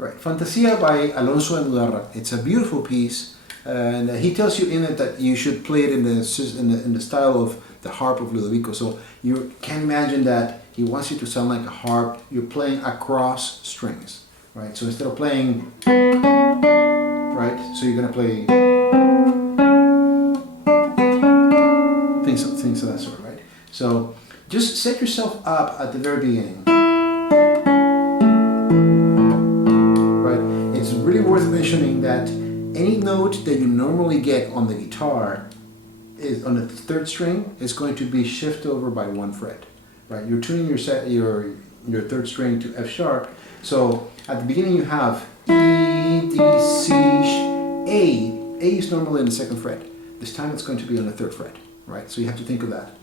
Right, Fantasia by Alonso and Mudarra. It's a beautiful piece, and he tells you in it that you should play it in the style of the harp of Ludovico. So you can imagine that he wants you to sound like a harp. You're playing across strings, right? So instead of playing, right? So you're gonna play things of that sort, right? So just set yourself up at the very beginning. It's really worth mentioning that any note that you normally get on the guitar is on the third string is going to be shifted over by one fret, right? You're tuning your third string to F sharp. So at the beginning you have E, D, C, A. A is normally in the second fret. This time it's going to be on the third fret, right? So you have to think of that.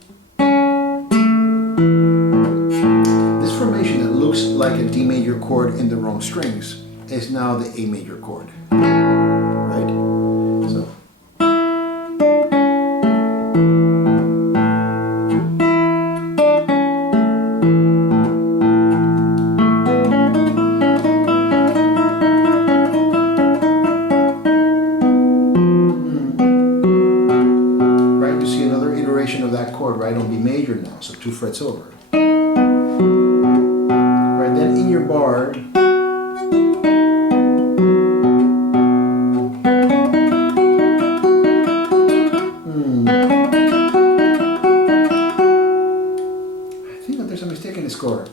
This formation that looks like a D major chord in the wrong strings is now the A major chord, right? So right, you see another iteration of that chord, right, on B major now, so 2 frets over. Right, then in your bar, there's a mistake in the score.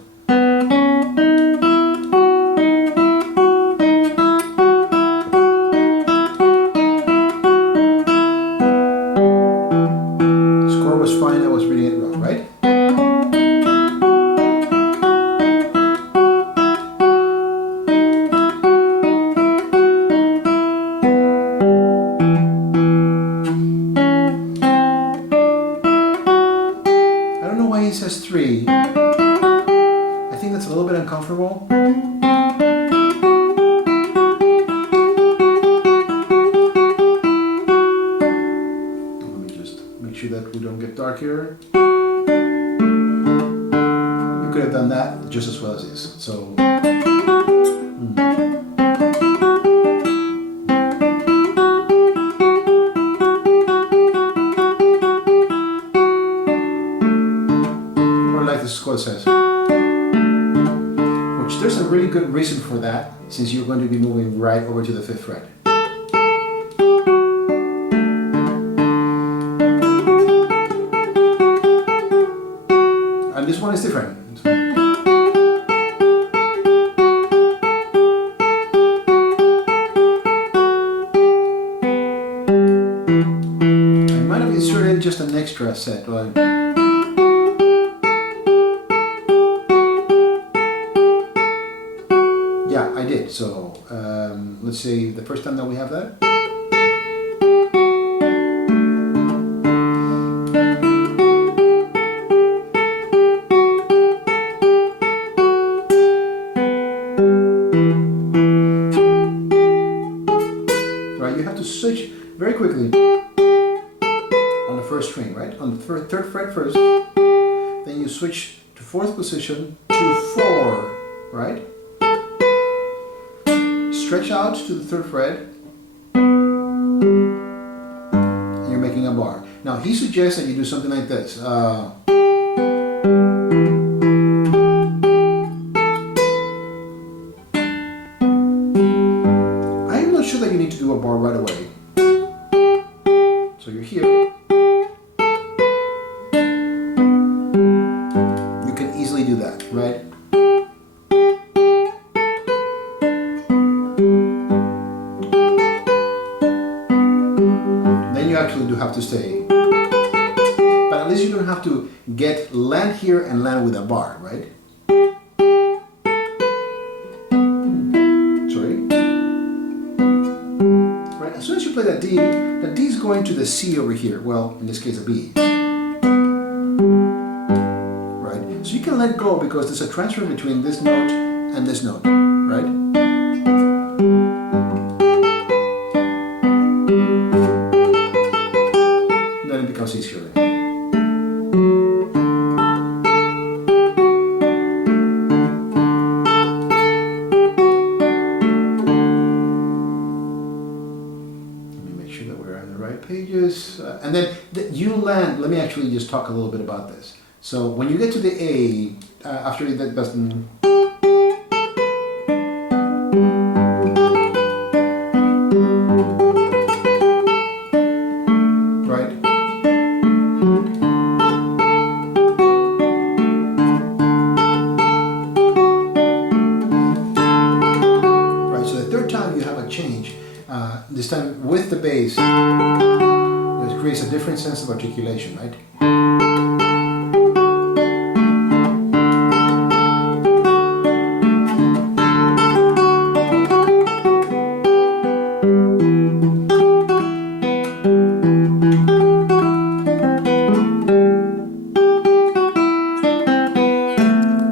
Score was fine, I was reading it wrong, right? I don't know why he says 3. I think that's a little bit uncomfortable. Let me just make sure that we don't get dark here. You could have done that just as well as this. So. Or like the score says. There's a really good reason for that, since you're going to be moving right over to the 5th fret. And this one is different. I might have inserted just an extra set, like. Yeah, I did. So let's say the first time that we have that. Right, you have to switch very quickly on the first string, right? On the third fret first, then you switch to 4th position to 4, right? Stretch out to the 3rd fret, and you're making a bar. Now he suggests that you do something like this. I'm not sure that you need to do a bar right away. So you're here. You can easily do that, right? You actually do have to stay, but at least you don't have to land here and land with a bar, right? Sorry. Right. As soon as you play that D is going to the C over here. Well, in this case, a B. Right. So you can let go because there's a transfer between this note and this note, right? Becomes easier. you just, and then you land, let me actually just talk a little bit about this. So when you get to the A, after that button, right? Right, so the third time you have a change, this time with the bass, it creates a different sense of articulation, right?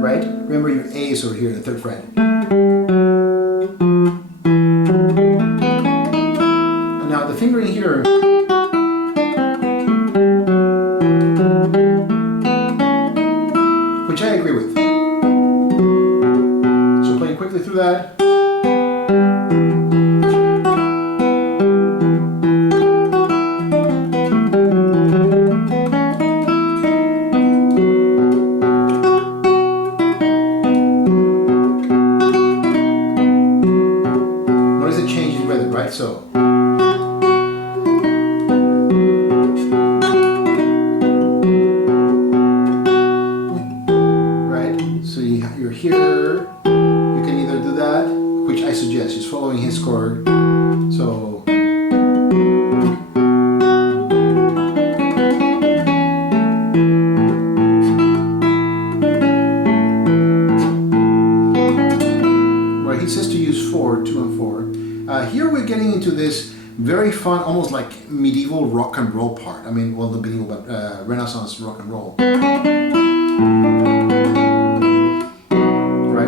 Right? Remember your A is over here, the third fret. And now the fingering here, which I agree with. So playing quickly through that. Notice it changes rhythm, right? So. You're here, you can either do that, which I suggest, is following his chord. So where he says to use 4, 2 and 4. Here we're getting into this very fun, almost like medieval rock and roll part. I mean, well, the medieval, but Renaissance rock and roll.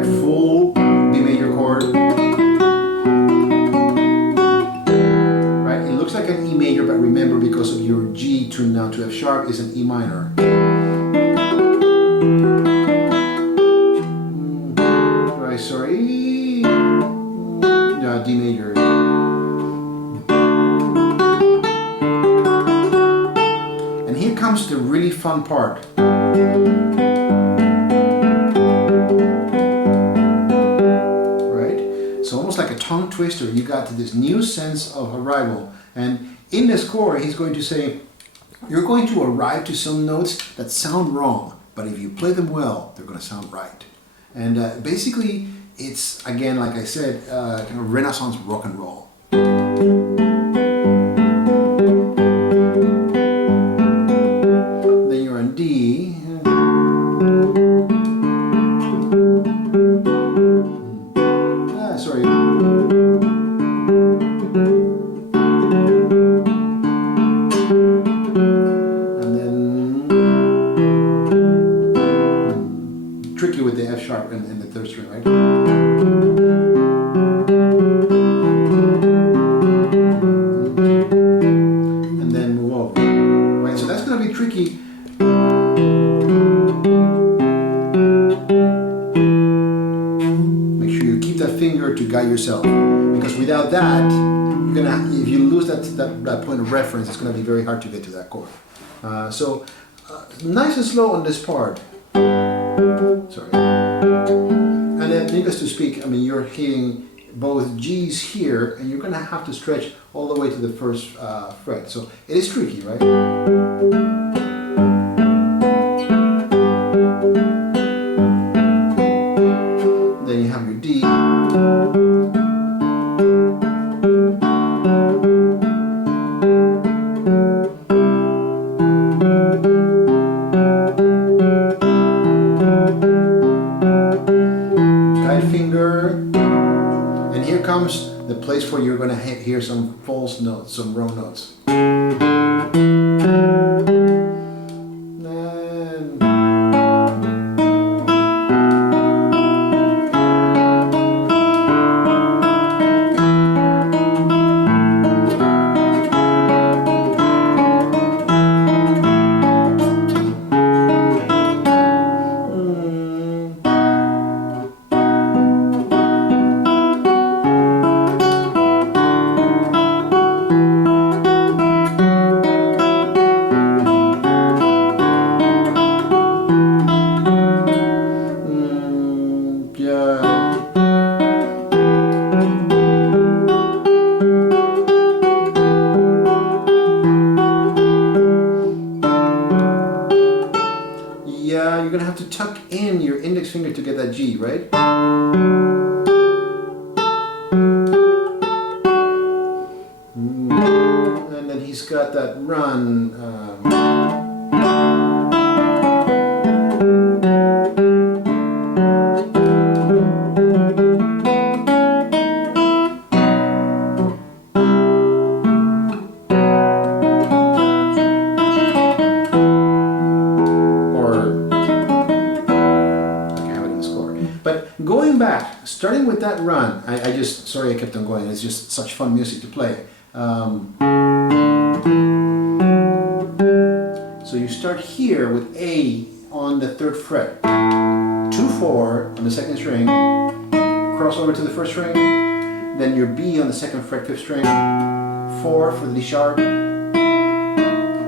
Full B major chord. Right? It looks like an E major, but remember, because of your G tuned down to F sharp, is an E minor. Right, sorry. Yeah, D major. And here comes the really fun part. Like a tongue twister, you got this new sense of arrival, and in this chord he's going to say you're going to arrive to some notes that sound wrong, but if you play them well, they're going to sound right. And basically it's, again, like I said, kind of Renaissance rock and roll. Then you're on D. Sorry. And then tricky with the F sharp in the third string, right? And then move over. Right, so that's going to be tricky. Finger to guide yourself, because without that, you're gonna, if you lose that point of reference, it's gonna be very hard to get to that chord. So nice and slow on this part. Sorry. And then, needless to speak, I mean, you're hitting both G's here, and you're gonna have to stretch all the way to the first fret. So it is tricky, right? Then you have your D. Guide finger. And here comes the place where you're going to hear some false notes, some wrong notes. right? And then he's got that run. Going back, starting with that run, I just, sorry I kept on going, it's just such fun music to play. So you start here with A on the 3rd fret, 2-4 on the 2nd string, cross over to the 1st string, then your B on the 2nd fret, 5th string, 4 for the D sharp,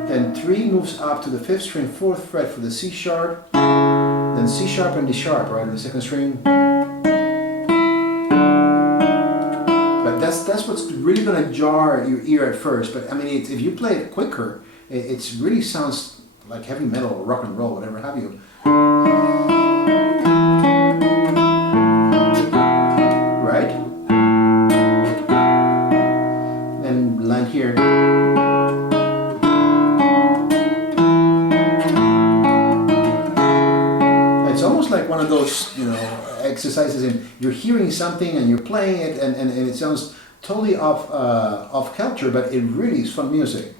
then 3 moves up to the 5th string, 4th fret for the C sharp, then C sharp and D sharp, right, on the 2nd string. But that's what's really going to jar your ear at first. But I mean, if you play it quicker, it really sounds like heavy metal or rock and roll, whatever have you. Right? Then land here. Like one of those, you know, exercises in you're hearing something and you're playing it and it sounds totally off kilter, but it really is fun music.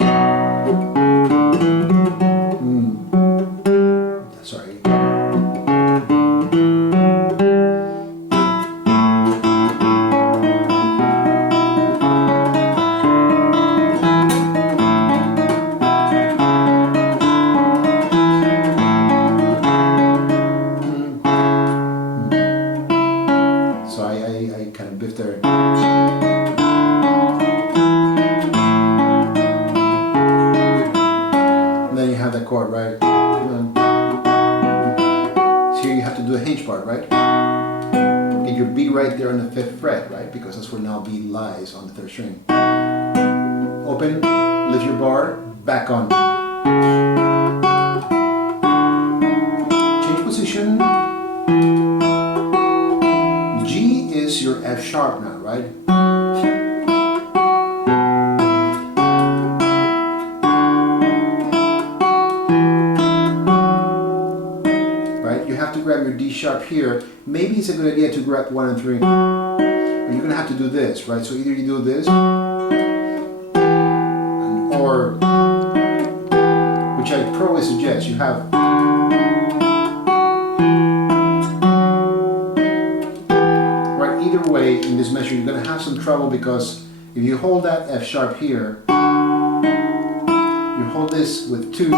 Sorry. Chord, right? So here you have to do a hinge part, right? Get your B right there on the 5th fret, right? Because that's where now B lies on the 3rd string. Open, lift your bar, back on. Change position. G is your F sharp now, right? Grab your D sharp here. Maybe it's a good idea to grab 1 and 3. But you're gonna have to do this, right? So either you do this, or which I probably suggest you have. Right, either way in this measure you're gonna have some trouble because if you hold that F sharp here, you hold this with 2.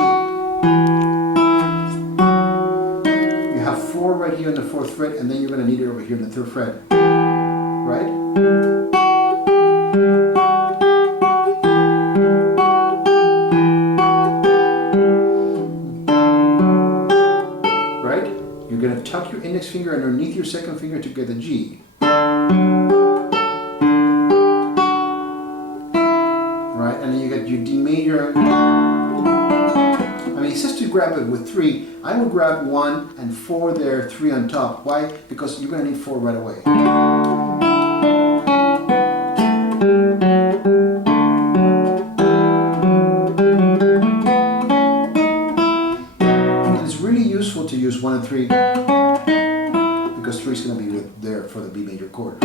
4 right here on the 4th fret, and then you're going to need it over here on the 3rd fret, right? Right? You're going to tuck your index finger underneath your 2nd finger to get the G. Right? And then you get your D major. I mean, it says to grab it with 3. I would grab 1 and 4 there, 3 on top. Why? Because you're going to need 4 right away. And it's really useful to use 1 and 3 because 3 is going to be there for the B major chord.